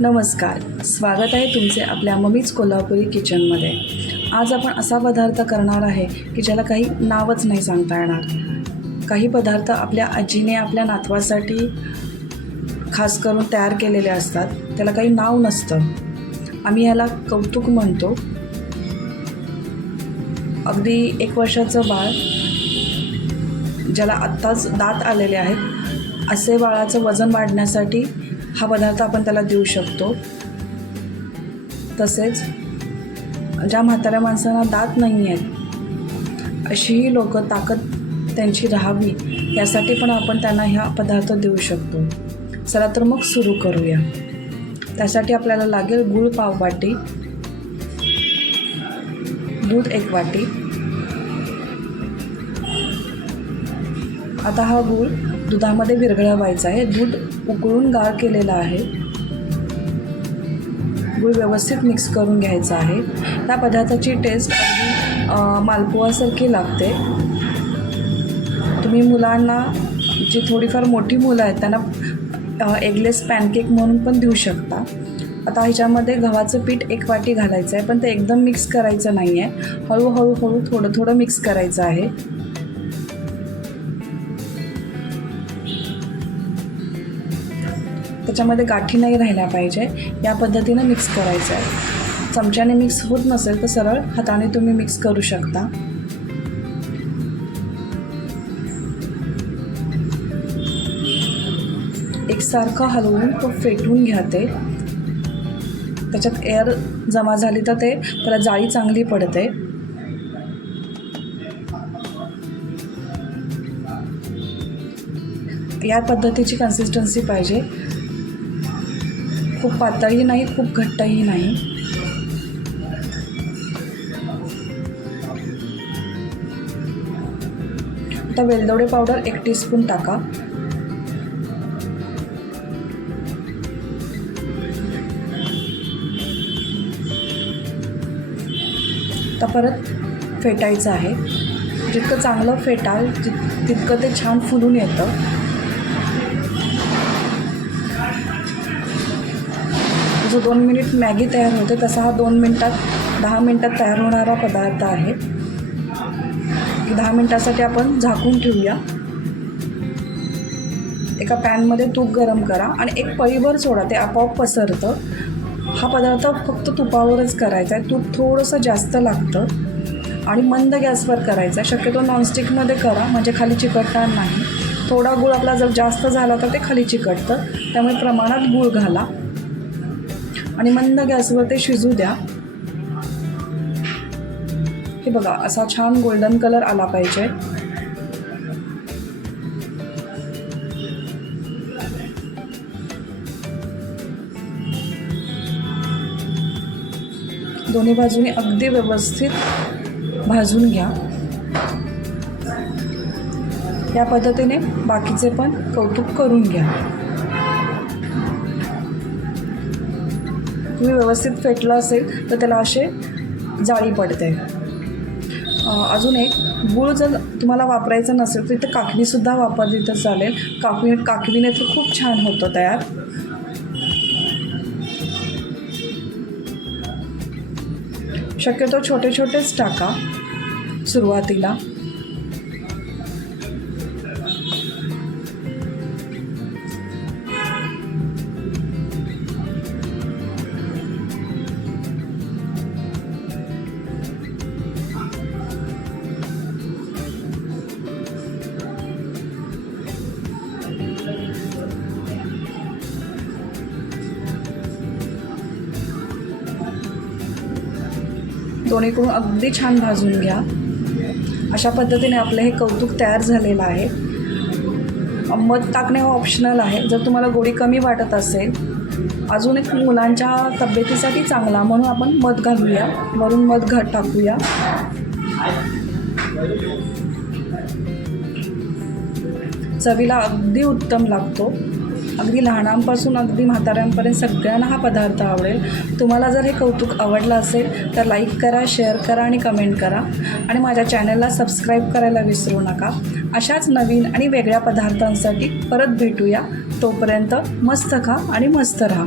नमस्कार, स्वागत आहे तुमचे आपल्या मम्मीज कोल्हापुरी किचनमध्ये। आज आपण असा पदार्थ करणार आहे की ज्याला काही नावच नाही सांगता येणार। काही पदार्थ आपल्या आजीने आपल्या नातवासाठी खास करून तयार केलेले असतात, त्याला काही नाव नसतं। आम्ही याला कौतुक म्हणतो। अगदी 1 वर्षाचं बाळ ज्याला आत्ताच दात आलेले आहेत, असे बाळाचं वजन वाढण्यासाठी हा पदार्थ आपण त्याला देऊ शकतो। तसेच ज्या म्हाताऱ्या माणसांना दात नाही आहेत, अशीही लोक ताकद त्यांची राहावी यासाठी पण आपण त्यांना हा पदार्थ देऊ शकतो। चला तर मग सुरू करूया। त्यासाठी आपल्याला लागेल गूळ पाव वाटी, दूध 1 वाटी। आता हा गूळ दुधामध्ये विरघळवायचा आहे। दूध उकळून गार केलेलं आहे। गूळ व्यवस्थित मिक्स करून घ्यायचा आहे। त्या पदार्थाची टेस्ट अगदी मालपुआसारखी लागते। तुम्ही मुलांना, जी थोडीफार मोठी मुलं आहेत, त्यांना एगलेस पॅनकेक म्हणून पण देऊ शकता। आता ह्याच्यामध्ये गव्हाचं पीठ 1 वाटी घालायचं आहे, पण ते एकदम मिक्स करायचं नाही आहे। हळूहळू थोडं थोडं मिक्स करायचं आहे। त्याच्यामध्ये गाठी नाही राहिल्या पाहिजे, या पद्धतीनं मिक्स करायचं आहे। चमच्याने मिक्स होत नसेल तर सरळ हाताने तुम्ही मिक्स करू शकता। एकसारखं हलवून तो फेटून घ्या। त्याच्यात एअर जमा झाली तर त्याला जाळी चांगली पडते। या पद्धतीची कन्सिस्टन्सी पाहिजे, खूप पातळही नाही, खूप घट्टही नाही। आता वेलदोडे पावडर 1 टीस्पून टाका। आता परत फेटायचं आहे। जितकं चांगलं फेटाल तितकं ते छान फुलून येतं। जो 2 मिनिट मॅगी तयार होते तसा हा 10 मिनिटात तयार होणारा पदार्थ आहे। 10 मिनिटासाठी आपण झाकून ठेवूया। एका पॅनमध्ये तूप गरम करा आणि 1 पळीभर सोडा, ते आपोआप पसरतं। हा पदार्थ फक्त तुपावरच करायचा आहे। तूप थोडंसं जास्त लागतं आणि मंद गॅसवर करायचं आहे। शक्यतो नॉनस्टिकमध्ये करा, म्हणजे खाली चिकटणार नाही। थोडा गूळ आपला जर जास्त झाला तर ते खाली चिकटतं, त्यामुळे प्रमाणात गूळ घाला आणि मंद गॅसवर ते शिजू द्या। हे बघा, असा छान गोल्डन कलर आला पाहिजे। दोन्ही बाजूने अगदी व्यवस्थित भाजून घ्या। या पद्धतीने बाकीचे पण कौतुक करून घ्या। तुम्ही व्यवस्थित फेटलं असेल तर त्याला असे जाळी पडते। अजून एक, गूळ जर तुम्हाला वापरायचं नसेल तर इथं काकवीसुद्धा वापरली तर चालेल। काकवीने तर खूप छान होतं तयार। शक्यतो छोटे छोटेच टाका सुरुवातीला। दोन्हीकडून अगदी छान भाजून घ्या। अशा पद्धतीने आपलं हे कौतुक तयार झालेलं आहे। मध टाकणे हा ऑप्शनल आहे। जर तुम्हाला गोडी कमी वाटत असेल, अजून एक मुलांच्या तब्येतीसाठी चांगला म्हणून आपण मध घालूया, वरून मध टाकूया। चवीला अगदी उत्तम लागतो। अगदी लहानांपासून अगदी म्हाताऱ्यांपर्यंत सगळ्यांना हा पदार्थ आवडेल। तुम्हाला जर हे कौतुक आवडलं असेल तर लाईक करा, शेअर करा आणि कमेंट करा आणि माझ्या चॅनलला सबस्क्राईब करायला विसरू नका। अशाच नवीन आणि वेगळ्या पदार्थांसाठी परत भेटूया। तोपर्यंत मस्त खा आणि मस्त राहा।